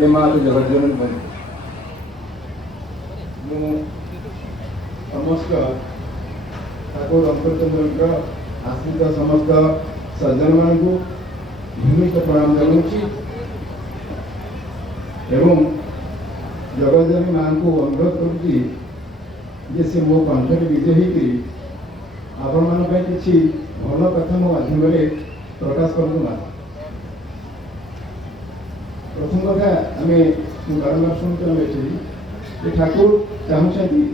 जगज्जनन समस्त ठाकुर अंतरचंद्र आश्रित समस्त सज्जन मान भूमिष्ठ प्रणाम जनाऊँगी एवं जगज्जननी माँ को अनुरोध करुँचे से मो कंठरे विजय होकर आपण मान किसी भल कथा मो माध्यम प्रकाश करूँ माँ। प्रथम कथा आम बारंबार शुणुचे ठाकुर चाहूँगी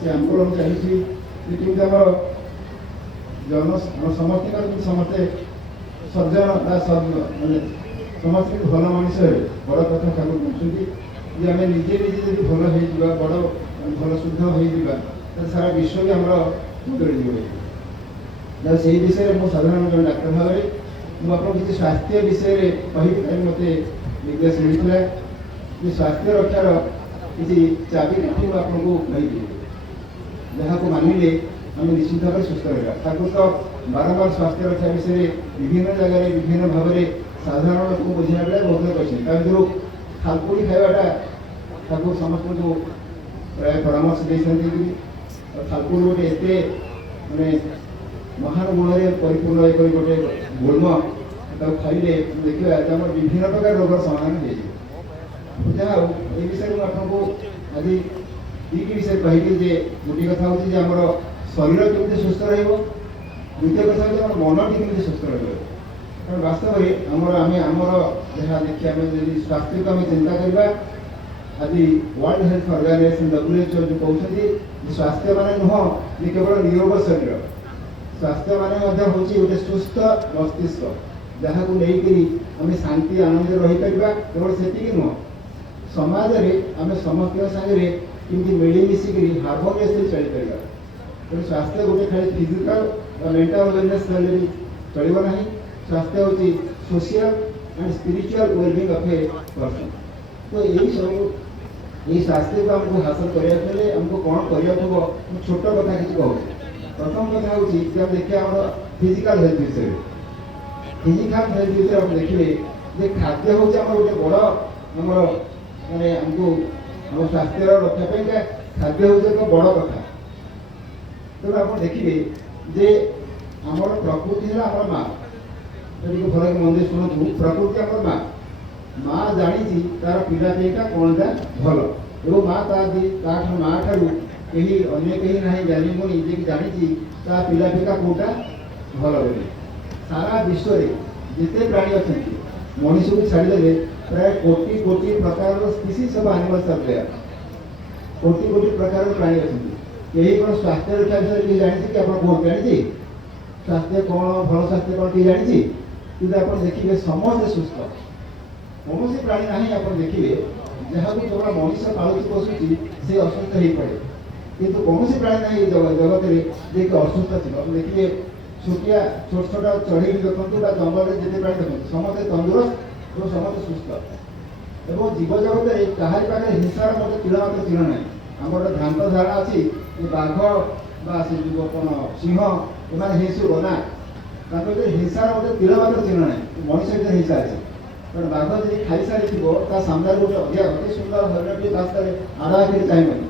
से आंदोलन चली केमी आम जन समस्त समस्ते सज्जन मानते समस्त भल मनीष बड़ कथा ठाकुर कहते आम निजे निजे जब भल हो बड़ भल शुद्ध हो सारा विश्व भी आमर बदल से विषय में साधारण जन डाक्तर भाव में मुझे किसी स्वास्थ्य विषय कही मत निर्देश मिलता कि स्वास्थ्य रक्षार किसी चाबिकाठी आपको कही जहाँ को मानिले आम निश्चित भाव सुस्थ रहा ठाकुर तो बारंबार स्वास्थ्य रक्षा विषय विभिन्न जगह विभिन्न भाव में साधारण लोक बुझा बेले बहुत कहते थालकुड़ी खावाटा ठाकुर समस्त को प्राय परामर्श देते थालकुड़ी गोटे एत माने महान गुण परिपूर्ण एक गोटे गुल्म खाइले देखिए आम विभिन्न प्रकार रोगर समाधान हो जहाँ ये विषय में आपको आज दुईट विषय कहि गोटे कथा हूँ आमर शरीर केमी सुस्थ द्वितीय कथा हूँ मन टी सुस्थ कारण वास्तव में आमर जहाँ देखिए आम स्वास्थ्य को आम चिंता करवा आज वर्ल्ड हेल्थ ऑर्गेनाइजेशन WHO जो कहते स्वास्थ्य मान नुह ये केवल निरोग शरीर स्वास्थ्य मान हूँ गोटे सुस्थ मस्तिष्क जहाँ को लेकर आम शांति आनंद रहीपर केवल से नुह समाज में आम समस्त सागर किमती मिलमिशिक हार्मोनियसली चली पार तेणु स्वास्थ्य गोटे खाली फिजिकाल मेंटल वेलनेस चलो ना स्वास्थ्य हूँ social and spiritual wellbeing of a person तो यही सब ये स्वास्थ्य को आमको हासिल करने आमको कौन करने छोट कथा किसी कहूँ प्रथम कथा हूँ देखिए आम फिजिकाल हेल्थ विषय फिजिकाल हेल्थ विषय आप देखिए खाद्य हूँ आम गोटे बड़ आम माने आमको आम स्वास्थ्य रक्षापी खाद्य हूँ एक बड़ कथा तेणु आप देखिए जे आमर प्रकृति है आम माँ भल मंदिर शुणु प्रकृति आम माँ माँ जानी तार पिलापीका कौनटा भल एवं माँ माँ ठार कहीं अन्य कहीं ना जानी मुनि जे जानी पिलापीका कौटा भल बोले सारा विश्व जिते प्राणी अच्छा मनीष को छाड़दे प्राय कोटि कोटि प्रकार स्पीसीज सब एनिमल्स आर देयर कोटि कोटि प्रकार प्राणी अच्छा यही कौन स्वास्थ्य रक्षा विषय किए जानी कि आप बहुत जानी स्वास्थ्य कौन भल स्वास्थ्य कौन किए जानी कि आप देखिए समस्ते सुस्थ कौन प्राणी ना आप देखिए जहाँ भी केवल मनीष पालुची पोषुची से असुस्थ हो पड़े किंतु कौन प्राणी ना जगत में जे असुस्थ थी देखिए छोटिया छोट छोट चढ़ी देखते जंगल में जिते प्राणी देखते समस्ते तंदुरुस्त और समस्ते सुस्थ एवं जीव जगत में कहार पाखे हिंसार मतलब तीर मात्र चिन्ह ना आम गोटे भ्रांत धारणा अच्छी बाघ जो कौन सिंह एम हिंसु ना हिंसार मतलब तीर मात्र चिन्ह ना मनीष भर हिंसा अच्छे कारण बाघ जी खाई सारी थोड़ा सामने गोटे अति सुंदर हरिणटी रास्तार आड़ा आखिर चाहिए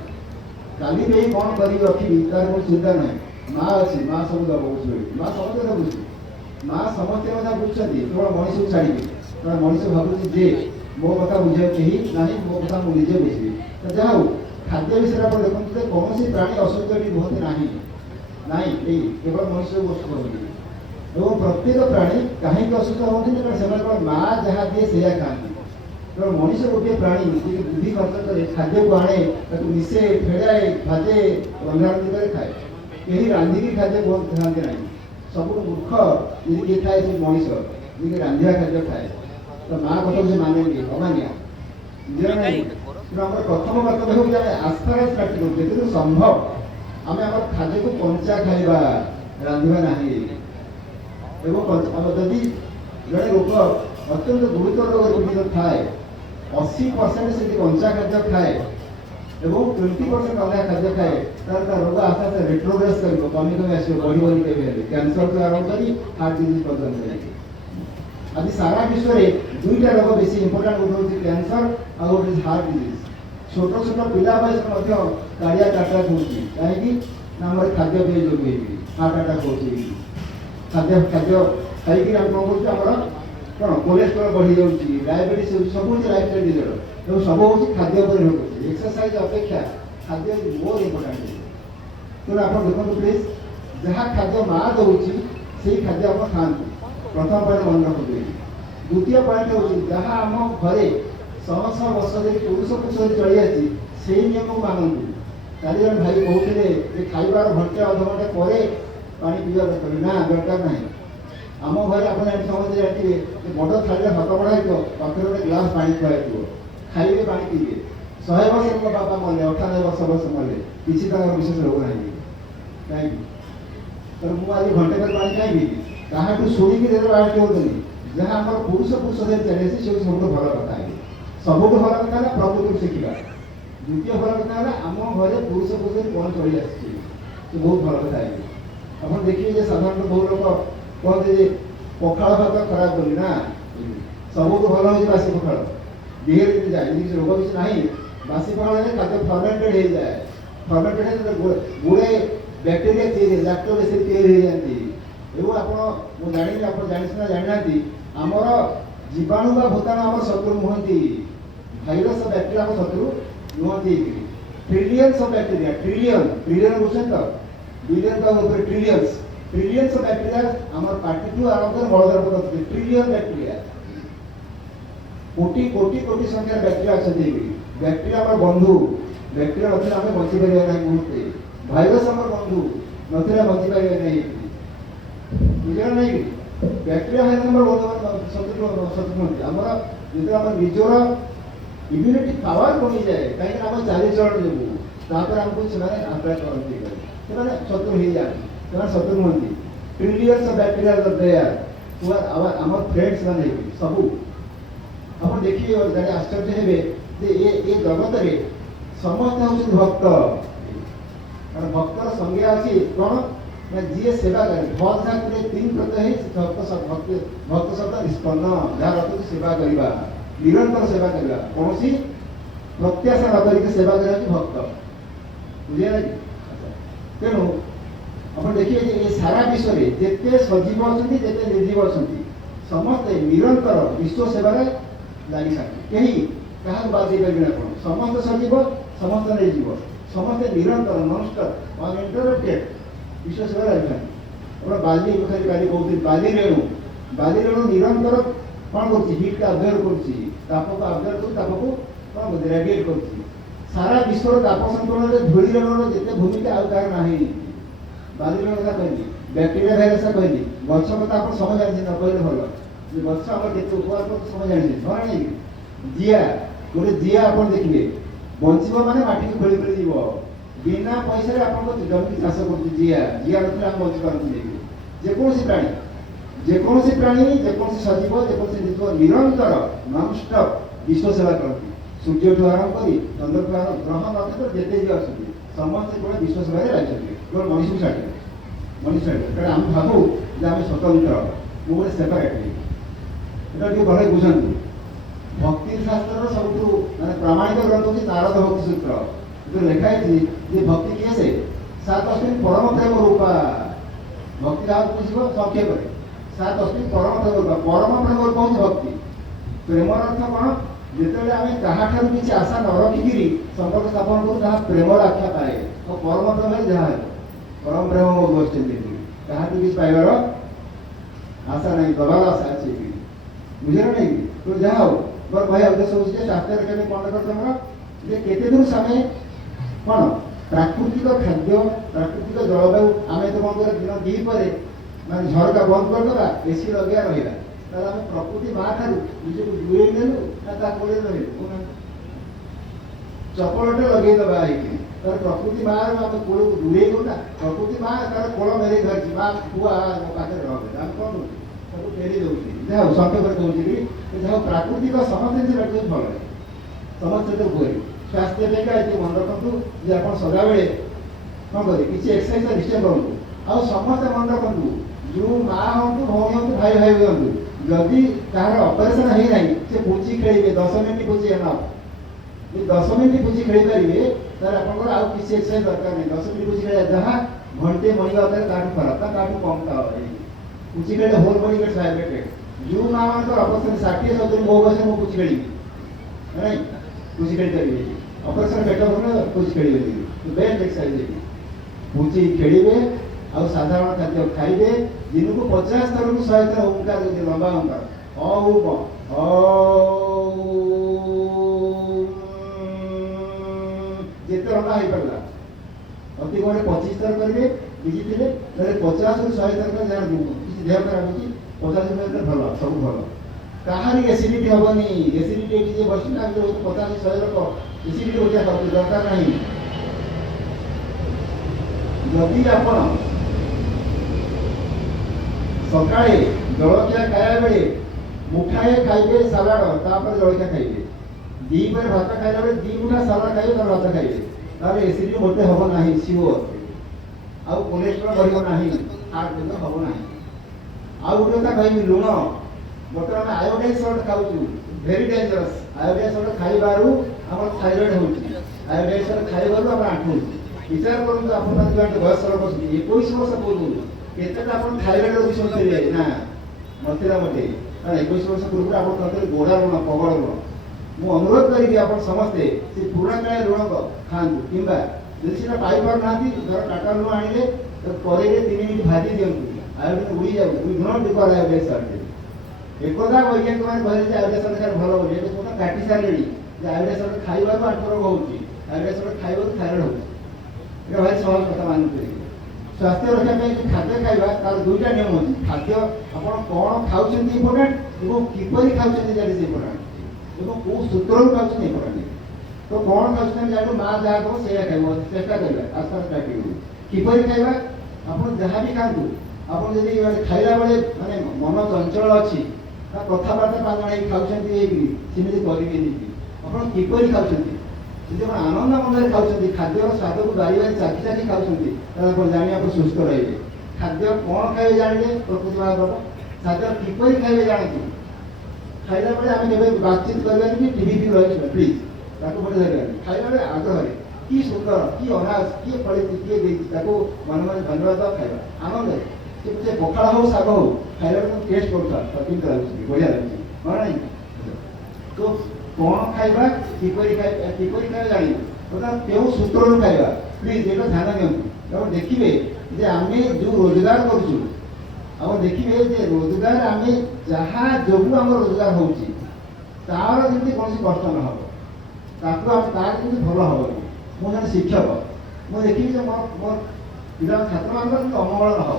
काली भी कौन कर रखी तार कोई चिंता ना माँ अच्छी माँ सब दब बुझे माँ समस्त कथा बुझे माँ समस्ते कथा बुझती केवल मनीष को छाड़ी कारण मनीष भावुँ जे मो कथा बुझे कहीं ना मो कथा मुझे बुझी तो जहाँ हो खाद्य विषय आप देखते कौन प्राणी असुस्थ बहुत ना केवल मनुष्य को असुस्थ होती एवं प्रत्येक प्राणी कहीं असुस्थ होती कारण माँ जहाँ दिए से खाती कारण मनीष गोटे प्राणी बुद्धि खर्च करे खाद्य को आने मिसे फेड़ाए भाजे रंधारंधि कर खाए कहीं रांधिकी खाद्य बहुत खाते ना सब मूर्ख किए खाए सब मनीष जी रांधिया खाद्य खाए तो माँ कथा से माने अमानिया प्रथम कर्तव्य हूँ आस्था स्टार्ट करूँ संभव आम आम खाद्य को कंचा खाइबा रांधिबा नहीं जदि जड़े रोग अत्यंत गुरुतर रोग पीड़ित थाए 80% से कंचा खाद्य खाए और 20% अलग खाद्य खाए तार रोग आस्ते आस्ते रेट्रोग्रेस कर कमी कमी आस बढ़ी बढ़ी कैंसर तो आरम्भ कर हार्ट डिजीज पर्यटन आज सारा विश्व में दुईटा रोग बेस इंपोर्टाट गोटे हूँ कैंसर आ गोटे हार्ट डिजीज छोट छोट पिला बयस कार्डियक अटैक होती कहीं आम खाद्य पेय जो हार्ट अटैक होती खाद्य खाद्य खाई आम कौन कर कौन कोलेस्ट्रोल बढ़ी जाऊँगी डायबिटीज हो सब लाइफस्टाइल डिजर्डर सब हूँ खाद्य पर निर्भर कर एक्सरसाइज अपेक्षा खाद्य मोर इंपोर्टाट तेणु आप देखो प्लीज जहाँ खाद्य माँ दूसरी से खाद्य आप खाते प्रथम पॉइंट मन रखते द्वितीय पॉइंट हूँ जहाँ आम घरे समस्त वर्ष धरी पुरुष पुरुष चली आसी से नियम को मानतु काली जन भाई कहते खाइबार घंटे अध घंटे पर पा पीवा दरकार ना दरकार ना आम घर आप समझते जानते बड़ थाली हाथ बढ़ाई पाखे गोटे ग्लास पा खुआई खाइबे पा पीबे 100 वर्ष बापा मले 98 वर्ष मले किसी विशेष रोग ना कहीं तो मुझे आज घंटे पर पा कहीं कहाँ शुणी बाहर होती जहाँ आम पुरुष पुरुष धरी चली से सब भल कथा सबुठ भल कथा है प्रकृति शिखा द्वितीय भल कथा है आम घर पुरुष पुरुष कौन चली आसी बहुत भल कथा है आप देखिए साधारण बहुत लोग कहते पखाड़ भात खराब करी ना सबुठ भल हो बासी पखाड़ देह जाए किसी रोग किसी ना बासी पखाड़ खाद्य फर्मेंटेड हो जाए फर्मेंटेड गुड़े बैक्टेरिया तैयारी लैक्टोज एसिड तैयारी हो जाती एवं आप जानी आप जाना जाना आमर जीवाणु बा भूताणु आम शत्रु नुहति भाइरस बैक्टेरिया आम शत्रु नुहति trillions of bacteria trillion trillion बुझें तो बिलियन का ऊपर ट्रिलियंस ट्रिलियंस ऑफ बैक्टेरिया आमर पार्टी टू आरंभ कर बड़दार पड़ते ट्रिलियन बैक्टेरिया कोटि कोटि कोटि संख्या बैक्टेरिया अच्छा बैक्टेरिया आम बंधु बैक्टेरिया नथिले आम बची पारे ना मुहूर्ते भाइरस आम बंधु नथिले बची पारे नहीं बुझा नहीं बैक्टेरिया है नंबर शत्रु शत्रु आमर जो आम निजर इम्यूनिटी पावर कमी जाए कहीं आम चालीचरण जो आमको से आक्रांत करते शत्रु हो जाए शत्रु नुहति ट्रिलियंस ऑफ बैक्टेरिया देयर आम फ्रेंड्स मैंने सबू आप देखिए जाने आश्चर्य हे ये जगत में समस्त हूँ भक्त कारण भक्तर संज्ञा अच्छी कौन ना जी सेवा करे भक्त ठाकुर 3 प्रत्यय भक्त शब्द निष्पन्न जहाँ अर्थ सेवा करवा निरंतर सेवा करवा कौन सी प्रत्याशा न करके सेवा करवा भक्त बुझे ना तेणु आप देखिए ये सारा विश्व में जिते सजीव अच्छा जिते निर्जीव अच्छा समस्ते निरंतर विश्व सेवार लगी था कहीं क्या बात पारे कौन समस्त सजीव समस्त निर्जीव समस्ते निरंतर नॉनस्टॉप अनइंटरप्टेड विश्व सेवा लगी था बाली खाली काली कहते बाली रेणु निरंतर कौन कर हिट का अब्जर्व करप को अब्जर्व कर ताप को कौन कर रेडिएट कर सारा विश्व ताप संतुलन में धूली रेणुर जिते भूमिका आउ कार ना बाली रेणु कथा कहली बैक्टेरिया भाइरस कहली गछ कथा आप समझ जानी न कहले भल गछ आम के उपकार कर समझ जानी हाँ नहीं जिया गोटे जिया आप देखिए बंचब माने माटी को खोली खोली जीव बिना पैसा आप जमी चाष कर जिया जिया रखते आम बची पारती जेकोसी प्राणी जेकोसी प्राणी जेकोसी सजीव जेकोसी जीव निरंतर नॉनस्टॉप विश्व सेवा करती सूर्य ठू आरंभ कर चंद्र ठू आरंभ ग्रह नक्षत्र जिते जी आसती समस्त केवल विश्व सेवा लगे केवल मनीष को छाड़े मनीष छाड़े कारण आम भावु आम स्वतंत्र गोटे सेपरेट ये भले बुझंतु भक्ति शास्त्र सब माने प्रामाणिक ग्रंथ हूँ नारद भक्ति सूत्र जो लिखाई जे भक्ति किए से सात अस्मिन परम प्रेम रूपा भक्ति क्या बुझे संक्षेप सात अस्मिन परम प्रेम रूपा परम प्रेम रूप हूँ भक्ति प्रेम अर्थ कौन जिते आम क्या किसी आशा न रखिकी संपर्क स्थापन करूँ जहाँ प्रेम आख्या पाए तो परम प्रेम जहाँ परम प्रेम बस क्या किसी पाइबार आशा नहीं दबार आशा अच्छी बुझे नहीं तो जहाँ हो मोर कहया उद्देश्य हूँ स्वास्थ्य रक्षा कौन करते केते दिन समय कौन प्राकृतिक खाद्य प्राकृतिक जलवायु आम तो कौन कर दिन दी पर मैं झरका बंद करदे एसी लगे रहा आम प्रकृति माँ ठार निजी दूरे नेलु ना कोड़े रही चपलटे लगेदबा तार प्रकृति माँ आम कोड़ को दूरे ना प्रकृति माँ तार कोल मेरे धरती माँ पुआ मो पाखे रहे आम कौन सब फेरी दूसरी जहाँ संक्षेप कहूँ जहाँ प्राकृतिक समस्त जिन भल समस्त तो हुए स्वास्थ्य ये मन रखु जे आप सदा बेले कौन करें किसी एक्सरसाइज निश्चय करूँ आ समस्ते मन रखु जो माँ हूँ भौणी हूँ भाई भाई हूँ जदि कहार ऑपरेशन है ना से पुची खेलिए 10 मिनट पुची है ना 10 मिनट पुची खेली पारे तार आपंकर आउ किसी एक्सरसाइज दरकार नहीं 10 मिनट पुची खेल जहाँ घंटे मणिका ताठू खराब ताठू कम पुची खेल होल बॉडी गेट्स वाइब्रेटेड जो माँ मान ऑपरेशन 60-70 मो बस मु पुची खेली नहीं पुची खेली पारे ऑपरेशन पेट होना पुची खेली बेस्ट एक्सरसाइज है पुची खेलिए आ साधारण खाद्य खाइबे दिन को 50 थर को 100 थर ओंकार लंबा ओंकार जिते लंबा हो पारा अति कम 25 थर करेंगे बिजी 50 रु 100 थर कर जहाँ किसी देह खराब होगी 50 थर भल सब भल कहार एसिडिटी हेनी एसिडिटी बस 50-100 लोक एसिडिटी होता दरकार नहीं जदि आप सकाळे जलखिया खाया बेले मुठाए खाइबे सालाड तापर जलखिया खाइबे दी पर भात खाइला बेले दी मुठा सालाड खाइबे तार भात खाइबे तार एसिडिटी मोटे हबो नाही सिओर आ कोलेस्ट्रॉल बढ़िबो नाही हार्ट बेलो हबो नाही आ गोटे कथा कहबी लुण बर्तमान आयोडाइज सल्ट खाउछु वेरी डेंजरस आयोडाइज सल्ट खाइबारु हमर थायराइड होउछि आयोडाइज सल्ट खाइबारु हमर आंठु विचार करନ୍ତୁ ଆପଣ ଯୋଉ ବୟସ ଲୋକ 21 ବର୍ଷ ପୂର୍ବରୁ କେତେଟା ଆପଣ ଥାଇରଏଡ ରୋଗ ଶୁଣିଥିଲେ ନା ନଥିଲା ମତେ 21 ବର୍ଷ ପୂର୍ବରୁ ଆପଣ କହିଥିଲେ ଗୋଡ଼ା ଋଣ ପଗଳ ଋଣ ମୁଁ ଅନୁରୋଧ କରିବି ଆପଣ ସମସ୍ତେ ସେ ପୁରୁଣା କାଳିଆ ଋଣ ଖାଆନ୍ତୁ କିମ୍ବା ଯଦି ସେଟା ପାଇପାରୁନାହାନ୍ତି ଧର ଟାଟା ଋଣ ଆଣିଲେ କରେଇରେ 3 ମିନିଟ୍ ଭାଜି ଦିଅନ୍ତୁ ଆୟୋଡିନ ଉଡ଼ି ଯାଉ we do not require iodise salt ଏକଦା ବୈଜ୍ଞାନିକମାନେ କହିଲେ ଯେ ଆୟୋଡାଇଜ୍ ସଲ୍ଟ ଭଲ ବୋଲି ଏବେ ସେମାନେ କାଟି ସାରିଲେଣି ଯେ ଆୟୋଡାଇଜ୍ ସଲ୍ଟ ଖାଇବାକୁ ଆଣ୍ଠୁ ରୋଗ ହେଉଛି ଆୟୋଡାଇଜ୍ सल्ट ଖାଇବାକୁ ଥାଇରଏଡ ହେଉଛି এটা ভাই সহজ কথা মানুষ স্বাস্থ্য রক্ষা পাই খাদ্য খাইবা তার দুইটা নিয়ম আছে খাদ্য আপন কোন খাউছেন ইম্পর্টেন্ট এবং কিপরি খাউছেন জানি ইম্পর্টেন্ট এবং কোন সূত্রରୁ খাউছেন ইম্পর্টেন্ট তো কোন খাউছেন জানো মা যাହା কো ସେଇଆ ଖାଇବ চেষ্টা କରିବା আস্তে আস্তে কাটিব কিপরি খাইবা আপন যাহা भी খাଆନ୍ତୁ আপন যদি খাইলা বেলে মানে মন চঞ্চଳ ଅଛି তা କଥାବାର୍ତ୍ତା ପାଞ୍ଚ ଜଣ ଖାଉଛନ୍ତି ଏଇକି ସେମିତି କରିବେନି ଆପଣ କିପରି ଖାଉଛନ୍ତି ଯଦି ଆପଣ ଆନନ୍ଦ ମନରେ ଖାଉଛନ୍ତି ଖାଦ୍ୟର ସ୍ୱାଦକୁ ବାରି ବାରି ଚାଖି ଚାଖି ଖାଉଛନ୍ତି ତାହେଲେ ଆପଣ ଜାଣି ଆପଣ ସୁସ୍ଥ ରହିବେ ଖାଦ୍ୟ କ'ଣ ଖାଇବେ ଜାଣିଲେ ପ୍ରକୃତି ଭାବ ଖାଦ୍ୟ କିପରି ଖାଇବେ ଜାଣନ୍ତୁ ଖାଇଲା ବେଳେ ଆମେ କେବେ ବାତଚିତ କରିବାନି କି ଟିଭି ବି ରହିଯିବା ପ୍ଲିଜ୍ ତାକୁ ଗୋଟେ ଧରିବାନି ଖାଇଲା ବେଳେ ଆଗ୍ରହରେ କି ସୁନ୍ଦର କି ଅନାଜ କିଏ ଫଳିଛି କିଏ ଦେଇଛି ତାକୁ ମନେ ମନେ ଧନ୍ୟବାଦ ଖାଇବା ଆନନ୍ଦରେ ସେ ପଖାଳ ହଉ ଶାଗ ହଉ ଖାଇଲା ବେଳେ ଟେଷ୍ଟ କରୁଥିବା କେମିତି ଲାଗୁଛି ବଢ଼ିଆ ଲାଗୁଛି କ'ଣ ନାହିଁ ତ कौन खाइबा किपरि खाइबा जानी अर्थात केउ सूत्रରୁ खाइबा प्लीज एटा ध्यान दियंतु अब देखिबे जे आमे जो रोजगार करछु अब देखिबे जे रोजगार आमे जहा जोगु हम रोजगार होउची तार जेति कोनसी कष्ट न हो ताकू हम तार जेति भलो हो मो जन शिक्षक मो देखिबे जे मोर पिला छात्र मान तो अमंगल न हो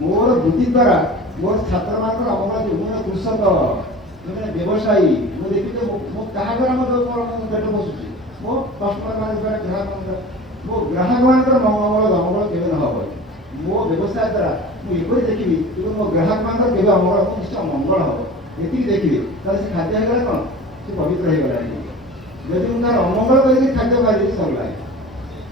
मोर बुद्धि द्वारा मोर छात्र मान अमंगल जो कृषक मैंने व्यवसायी मुझे देखिए मो कहा पेट बसुची मो कस्टमर मान ग्राहक मो ग्राहक मान मंगल अमंगल के हम मो व्यवसाय द्वारा मुझे देखी मो ग्राहक मान के अमंगल निश्चय मंगल हम ये देखिए से खाद्य होगा कौन से पवित्र होगा जब मुझे अमंगल कर खाद्य खाई सरला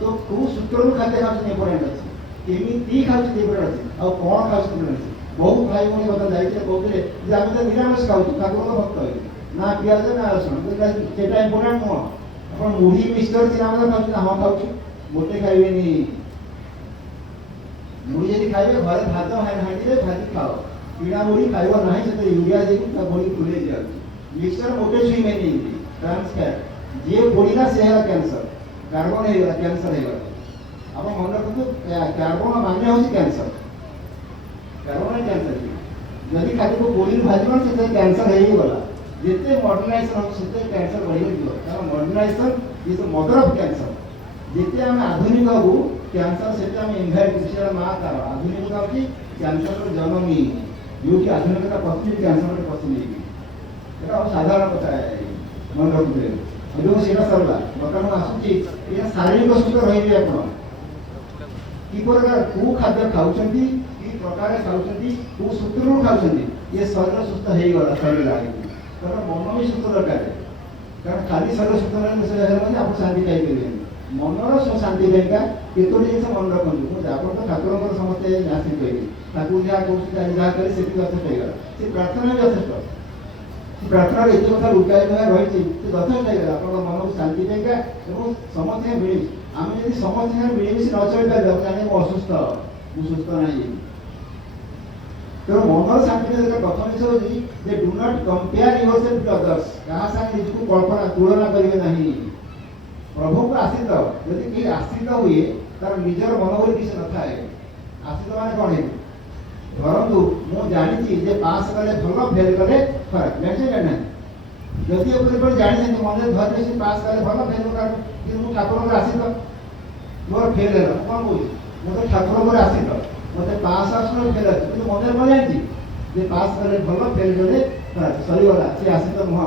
तो कौ सूत्र खाद्य खाऊँ इम्पोर्टाट अच्छे केमी खाऊँ इम्पोर्टाट अच्छे आ कौन खाऊँ इम्पोर्टाट अच्छे बहुत भाई भाई बता जाइए कहते जे आम तो निरामिष खाऊ ठाकुर भक्त ना पियाज ना रसुण सेटा इम्पोर्टाट नुह आप मुढ़ी मिक्सचर चिनाबादाम खाऊ हाँ खाऊ गोटे खाइबे मुढ़ी यदि खाइबे घर भात हांडी भाजी खाओ किणा मुढ़ी खाइब ना से यूरिया देकी बड़ी फुले जाए मिक्सचर मोटे छुईबे ट्रांस फैट जी बोड़ा से है कैंसर कार्बन होगा कैंसर होगा आप मन रखु कार्बन माने हूँ कैंसर कार्बन कैंसर जदि खाली को गोली भाजब से कैंसर हो गला जिते मॉडर्नाइजेशन हम से कैंसर बढ़ी कारण modernisation is the mother of cancer जिते आम आधुनिक हबू कैंसर से इनभाइट माँ तार आधुनिकता होती कैंसर जन्म जो कि आधुनिकता पश्चिम कैंसर पश्चिम ये साधारण कथा मन रखुए जो सीटा सरला बर्तमान आसूची शारीरिक सुस्थ रही आप कि प्रकार कौ खाद्य खाऊं प्रकार खाऊँ कौ सूत्र खाऊँ ये शरीर सुस्थ हो गला शरीर आगे कारण मन भी सुस्थ दरकार कारण खाली शरीर सुस्थ रही आप शांति पाइपर मनर शांति पाइका केतोटी जिन मन रखु आप तो ठाकुर समस्ते आसी कहे ଠାକୁର ଯାହା କହୁଛନ୍ତି ଯାହା କଲେ ସେତିକି ଯଥେଷ୍ଟ ହେଇଗଲା। ସେ ପ୍ରାର୍ଥନା ବି ଯଥେଷ୍ଟ। ପ୍ରାର୍ଥନାରେ ଏତେ କଥା ଲୁକାୟିତ ଭାବେ ରହିଛି ସେ ଯଥେଷ୍ଟ ହେଇଗଲା ଆପଣଙ୍କ ମନକୁ ଶାନ୍ତି ପାଇକା ଏବଂ ସମସ୍ତଙ୍କ ମିଳିମିଶି। ଆମେ ଯଦି ସମସ୍ତଙ୍କ ମିଳିମିଶି ନ ଚଳିପାରିବା ତାହେଲେ ମୁଁ ଅସୁସ୍ଥ, ମୁଁ ସୁସ୍ଥ ନାହିଁ। ତେଣୁ ମନର ଶାନ୍ତି ପାଇବା ପ୍ରଥମ ଜିନିଷ ହେଉଛି ଯେ do not compare yourself to others. କାହା ସାଙ୍ଗେ ନିଜକୁ କଳ୍ପନା ତୁଳନା କରିବେ ନାହିଁ। ପ୍ରଭୁଙ୍କୁ ଆଶ୍ରିତ, ଯଦି କେହି ଆଶ୍ରିତ ହୁଏ ତାର ନିଜର ମନ ବୋଲି କିଛି ନଥାଏ। ଆଶ୍ରିତ ମାନେ କ'ଣ ହେବେ? ଧରନ୍ତୁ ମୁଁ ଜାଣିଛି ଯେ ପାସ୍ କଲେ ଭଲ, ଫେଲ୍ କଲେ ଖରାପ, ଜାଣିଛ ଜାଣିନାହାନ୍ତି? ଯଦି ଏପରି ଜାଣିଛନ୍ତି ମନରେ ଧରିଲେ ସେ ପାସ୍ କଲେ ଭଲ, ଫେଲ୍ ଖରାପ, କିନ୍ତୁ ମୁଁ ଠାକୁରଙ୍କର ଆଶ୍ରିତ, ମୋର ଫେଲ୍ ହେଲା, ମୁଁ କ'ଣ କହୁଛି? ମୁଁ ତ ଠାକୁରଙ୍କର ଆଶ୍ରିତ, ମୋତେ ପାସ୍ ଆସୁନ ଫେଲ୍ ଆସୁଛି, କିନ୍ତୁ ମନରେ କ'ଣ ଜାଣିଛି ଯେ ପାସ୍ କଲେ ଭଲ, ଫେଲ୍ କଲେ ଖରାପ, ସରିଗଲା, ସେ ଆଶ୍ରିତ ନୁହଁ।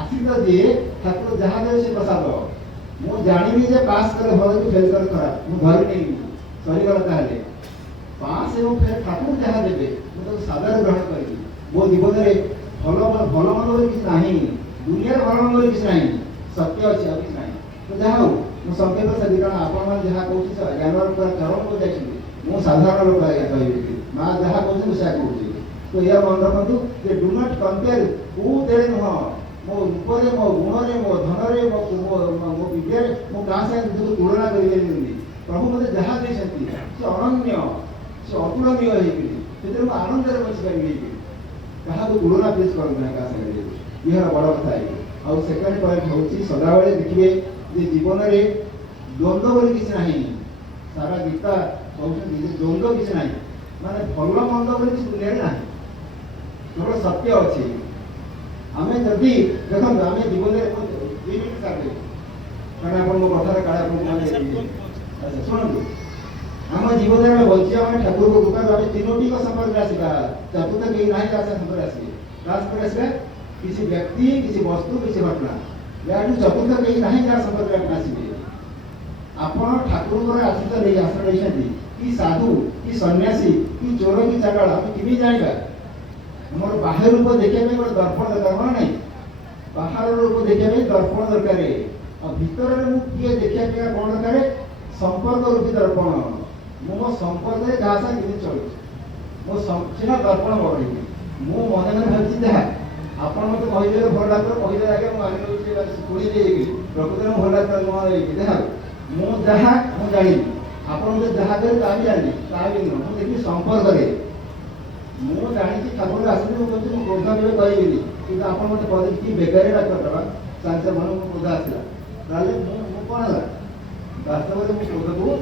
ଆଶ୍ରିତ ଯିଏ ଠାକୁର ଯାହା ଦେବେ ସେ ପ୍ରସାଦ। ମୁଁ ଜାଣିନି ଯେ ପାସ୍ କଲେ ଭଲ କି ଫେଲ୍ କଲେ ଖରାପ, ମୁଁ ଧରିନି, ସରିଗଲା। ତାହେଲେ ପାସ୍ ଏବଂ ଫେଲ୍ ଠାକୁର ଯାହା ଦେବେ ମୁଁ ତାକୁ ସାଦରେ ଗ୍ରହଣ କରିବି। ମୋ ଜୀବନରେ ଭଲ ଭଲ ମନ୍ଦ ବୋଲି କିଛି ନାହିଁ, ଦୁନିଆରେ ଭଲ ମନ୍ଦ ବୋଲି କିଛି ନାହିଁ, ସତ୍ୟ ଅଛି ଆଉ କିଛି ନାହିଁ। ତ ଯାହା ହଉ ମୁଁ ସଂକ୍ଷେପ ସାରି, କାରଣ ଆପଣମାନେ ଯାହା କହୁଛି ଜ୍ଞାନର ପୁରା ଚରମକୁ ଯାଇଛନ୍ତି, ମୁଁ ସାଧାରଣ ଲୋକ ଆଜ୍ଞା କହିବି, ମା ଯାହା କହୁଛି ମୁଁ ସେୟା କହୁଛି। ତ ଏହା ମନେ ରଖନ୍ତୁ ଯେ ଡୁ ନଟ୍ କମ୍ପେୟାର, କୋଉଥିରେ ନୁହଁ, ମୋ ରୂପରେ, ମୋ ଗୁଣରେ, ମୋ ଧନରେ, ମୋ ବିଦ୍ୟାରେ ମୁଁ କାହା ସାଙ୍ଗେ ନିଜକୁ ତୁଳନା କରିପାରିବିନି। ପ୍ରଭୁ ମୋତେ ଯାହା ଦେଇଛନ୍ତି ସେ ଅନନ୍ୟ, ସେ ଅତୁଳନୀୟ ହେଇକିରି ସେଥିରେ ମୁଁ ଆନନ୍ଦରେ ବଞ୍ଚିପାରିବି ହେଇକିରି। କାହାକୁ ତୁଳନା ପ୍ଲିଜ୍ କରନ୍ତୁ ନାହିଁ କାହା ସାଙ୍ଗରେ, ଇଏ ହେଲା ବଡ଼ କଥା। ଆଉ ସେକେଣ୍ଡ ପଏଣ୍ଟ ହେଉଛି ସଦାବେଳେ ଦେଖିବେ ଯେ ଜୀବନରେ ଦ୍ୱନ୍ଦ୍ୱ ବୋଲି କିଛି ନାହିଁ। ସାରା ଗୀତା କହୁଛନ୍ତି ଯେ ଦ୍ୱନ୍ଦ୍ୱ କିଛି ନାହିଁ, ମାନେ ଭଲ ମନ୍ଦ ବୋଲି କିଛି ଦୁନିଆରେ ନାହିଁ, କେବଳ ସତ୍ୟ ଅଛି। ଆମେ ଯଦି ଦେଖନ୍ତୁ ଆମେ ଜୀବନରେ 2 ମିନିଟ୍ କାଟିବେ, କାରଣ ଆପଣ ମୋ କଥାରେ କାଳେ ଆପଣଙ୍କୁ ଶୁଣନ୍ତୁ, ଆମ ଜୀବନରେ ଆମେ ବଞ୍ଚିବା ମାନେ ଠାକୁରଙ୍କ କୃପାରୁ ଆମେ ତିନୋଟିଙ୍କ ସମ୍ପର୍କରେ ଆସିବା। ଚତୁର୍ଥ କେହି ନାହିଁ ଯାହା ସମ୍ପର୍କରେ ଆସିବେ। କାହା ସମ୍ପର୍କରେ ଆସିବା? କିଛି ବ୍ୟକ୍ତି, କିଛି ବସ୍ତୁ, କିଛି ଘଟଣା। याठू चतुर्थ कहीं नहीं जा संपर्क में आसिबे। आपण ठाकुरଙ୍କର आश्रित नहीं आश्रय लेछंती कि साधु कि सन्यासी कि चोर कि चाकाळ हम किबी जानिबा। हमर बाहर रूप देखिया में गोटे दर्पण दरकार मन नहीं, बाहर रूप देखिया में दर्पण दरकार और भीतर रे मु किए देखिया के कोन दरकार संपर्क रूपी दर्पण। मो संपर्क रे गासा किबी चलु मो संचिना दर्पण बढी मु मने मने भाबी जा आपण मते कहिले भल डाक्टर कहिले आगे मु आनि से सुनी देगी प्रकृति में भल डाक्टर न होई देखा मु जहा मु जानि आपण मते जहा करे ता भी जानि ता भी न मु देखि संपर्क रे मु जानि कि ठाकुर आसी मु कहते मु क्रोध केबे कहिबिनी कि आपण मते कहले कि बेकारी डाक्टर दबा सांसे मन मु क्रोध आसीला ताले मु कोन हला वास्तव में मु क्रोध को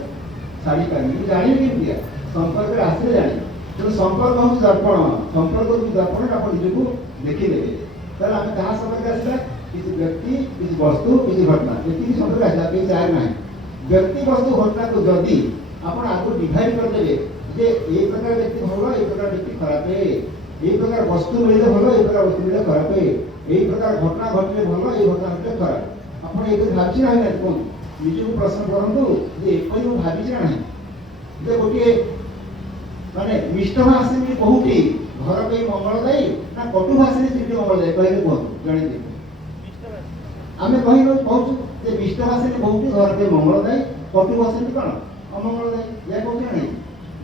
साड़ी पानी जानि कि दिया संपर्क रे आसी जानि तो संपर्क हम दर्पण संपर्क रूपी दर्पण आपण निजको देखि लेबे ताले हम कहा संपर्क आसीला किसी व्यक्ति किसी वस्तु किसी घटना व्यक्ति संपर्क आसीला के चार नाही व्यक्ति वस्तु घटना को जदी आपण आगु डिवाइड कर देबे जे ए प्रकार व्यक्ति भलो ए प्रकार व्यक्ति खराब है ए प्रकार वस्तु मिले भलो ए प्रकार वस्तु मिले खराब है ए प्रकार घटना घटले भलो ए घटना घटले खराब आपण एक भाबी नाही ना कोन निजको प्रश्न करंतु जे एपरि भाबी नाही जे गोटे माने मिष्ट भाषिनी बहुटी घर पे मंगलदायी ना कटु भाषिनी स्त्री मंगलदायी कहले कोन जणे दे आमे कहिनो कहू जे मिष्ट भाषिनी बहुटी घर पे मंगलदायी कटु भाषिनी कोन अमंगलदायी या कहू नाही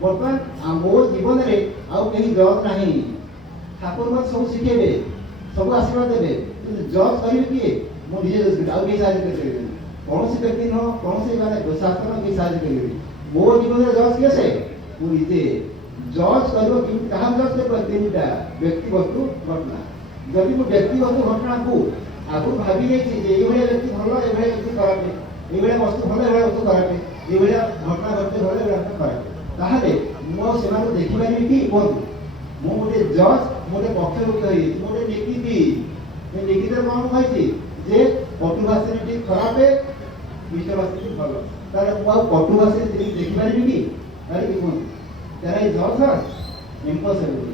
वर्तमान मो जीवन रे आउ केही जज नाही ठाकुर मत सब सिखेबे सब आशीर्वाद देबे जज करिवे किए मो निजे जज आउ केही साहाय्य करिवे कौन सी व्यक्ति न कौन सी माने शास्त्र के साहाय्य करिवे मो जीवन रे जज कैसे मु निजे जज करियो कि कहां जज कर तीनटा व्यक्ति वस्तु घटना जदि मु व्यक्ति वस्तु घटना को आगु भाबी नै छी जे एई भले व्यक्ति भलो एई भले व्यक्ति खराब है एई भले वस्तु भलो एई भले वस्तु खराब है एई भले घटना घटते भलो एई घटना खराब ताहाले मु सेमान देखि पारि कि कोन मु गोटे जज मोटे पक्ष रूप होई मोटे लिखिबी ए लिखिते कोन कहैछि जे कटुभाषिनी खराब है मिष्टभाषिनी भलो तारे मु कटुभाषिनी देखि पारि कि अरे कि कोन तारे जज इम्पॉसिबल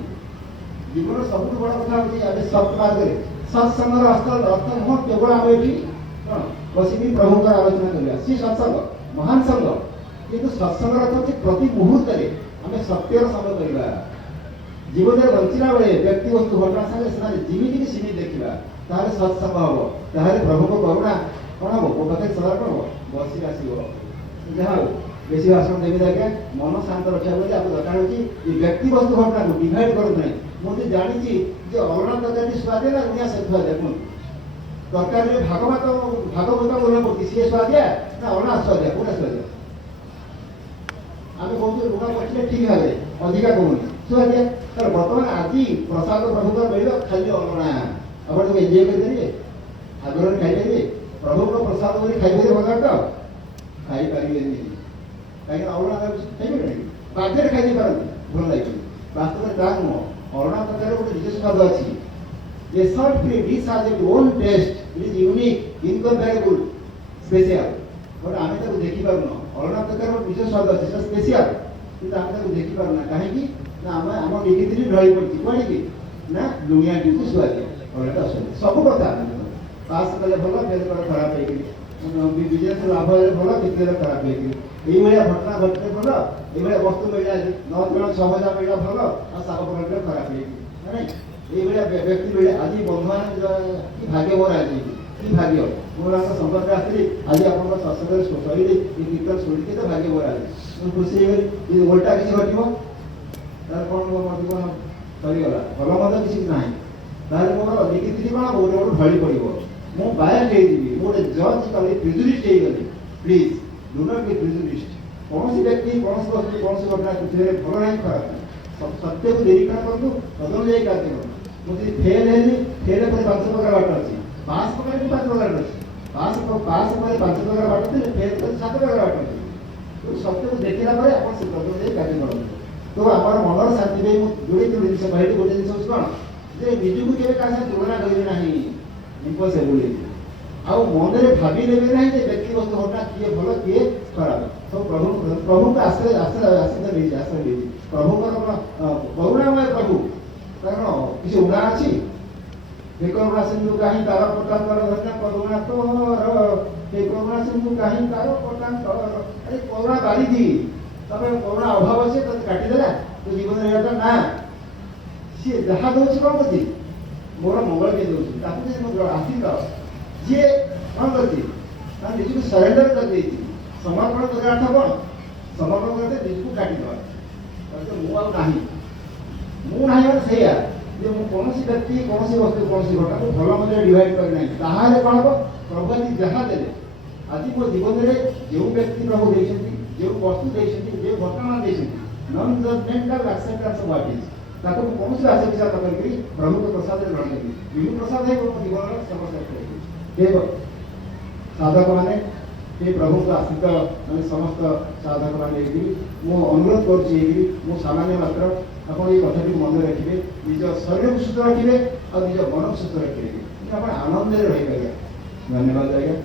जीवन सबुठ बड़ कथा होची आबे सत्य मार्ग रे सत्संग अर्थ न केवल आम ये बसिक प्रभु का आलोचना करवा सी सत्संग महान संग किंतु सत्संग अर्थ होची प्रति मुहूर्त रे आम सत्यर संग करवा जीवन में बंचिला बेले व्यक्ति वस्तु घटना संगे से जिमिति सीमित देखा तारे सत्संग हम तारे प्रभु को करुणा कौन हम वो कथा सदा कौन बसी आसो जहाँ बेसी भाषण देवी आज्ञा मन शांत रक्षा बोली आपको दरकार होची ये व्यक्ति वस्तु घटना को डिवाइड करत नहीं मुझे जानी जे अलना तरकारी स्वादिया ना दुनिया से स्वाद देखो तरकारी भागवत बोलना पड़ती सी स्वादिया ना अलना स्वादिया कोटा स्वादिया आम कहूँ लुणा पड़े ठीक भाव अधिका कहूनी स्वादिया तर बर्तमान आज प्रसाद प्रभु को मिल खाली अलना आप एंजय करेंगे आग्रह खाई प्रभु को प्रसाद बोली खाई भगा तो खाई पारे कहीं अलना खाई बाध्य खाई पारती भल लगे वास्तव में ता नुह अलना प्रकार गोटे निज स्वाद अच्छी ये salt free dish has its own test it is unique incomparable special but आम ताको देखी पारुना अलना प्रकार गोटे निज स्वाद अच्छी सेटा स्पेशल किंतु आम ताको देखी पारुना कहीं ना आम आम डिग्री ढली पड़ी कौन कि ना लुणिया टी को स्वादिया अलना स्वादिया सब कथा पास कले भल फेल कर खराब हो बिजनेस लाभ भल वित्तीय खराब हो घटना घटने भल ये वस्तु मिलला 9 जन 6 हजार मिलला भल आ साग पकड़े खराब हो व्यक्ति मिले आज बंधु कि भाग्य मोर आज कि भाग्य मोर संपर्क आसली आज आप सत्संग शैली ये कीर्तन शुणी तो भाग्य मोर आज खुशी हो उल्टा किसी घटो तार कौन मोर जीवन सरीगला भल मत किसी ना मोर लिखी कौन गोटे गोटे ढली पड़ो मु बायस गोटे जज कली प्रिजुडिस्ट गली प्लीज डू नॉट बी प्रिजुडिस्ट कौन व्यक्ति कौन वस्तु कौन घटना पृथ्वी भल ना खराब सत्य को निरीक्षण करूँ बदल जाए कार्य करूँ मुझे फेल है फेल पर 5 प्रकार बाट अच्छी पास प्रकार भी 5 प्रकार अच्छी पास पर 5 प्रकार बाट थे फेल पर 7 प्रकार बाट अच्छी तो सत्य को देखला पर आप से बदल जाए कार्य करूँ तो आम मनर शांति पे जोड़े जिन कहली गोटे जिन कौन जे निजक के तुलना करेंगे ना इम्पॉसिबल आउ मन में भावी नेबे ना व्यक्ति वस्तु घटना किए भल किए खराब सब प्रभु का आश्रय आश्रय प्रभु करुणामय प्रभु कारण किसी उड़ा अच्छी करुणा सिंधु कहीं तार पटांतर घटना करुणा तोर करुणा सिंधु कहीं तार पटांतर अरे करुणा बारी थी तब करुणा अभाव अच्छे तो काटिदेला तो जीवन रहता ना सी जहाँ दौर कौन करती मोर मंगल के दौर आशीर्वाद जी कौन करती निजी सरेंडर कर दी समर्पण कर अर्थ कौन समर्पण करते निजी काटिदेवा मुझे से कौन व्यक्ति कौन वस्तु कौन घटना को भल मत डिवाइड करना कौन हम प्रभु आज जहाँ दे आज मो जीवन में जो व्यक्ति प्रभु देखते जो वस्तु देखते जो घटना देखते non judgemental acceptance what is ताको कौन से आशा विचार करके प्रभु के प्रसाद ग्रहण करेंगे विभु प्रसाद है वो जीवन समस्या करेंगे साधक मैंने ये प्रभु को आश्रित मैंने समस्त साधक मैंने मु अनुरोध कर सामान्य मात्र आप ये कथा मन रखिए निज शरीर को सुस्थ रखिए और निज मन को सुस्थ रखिए आप आनंद रही पारे धन्यवाद आज्ञा।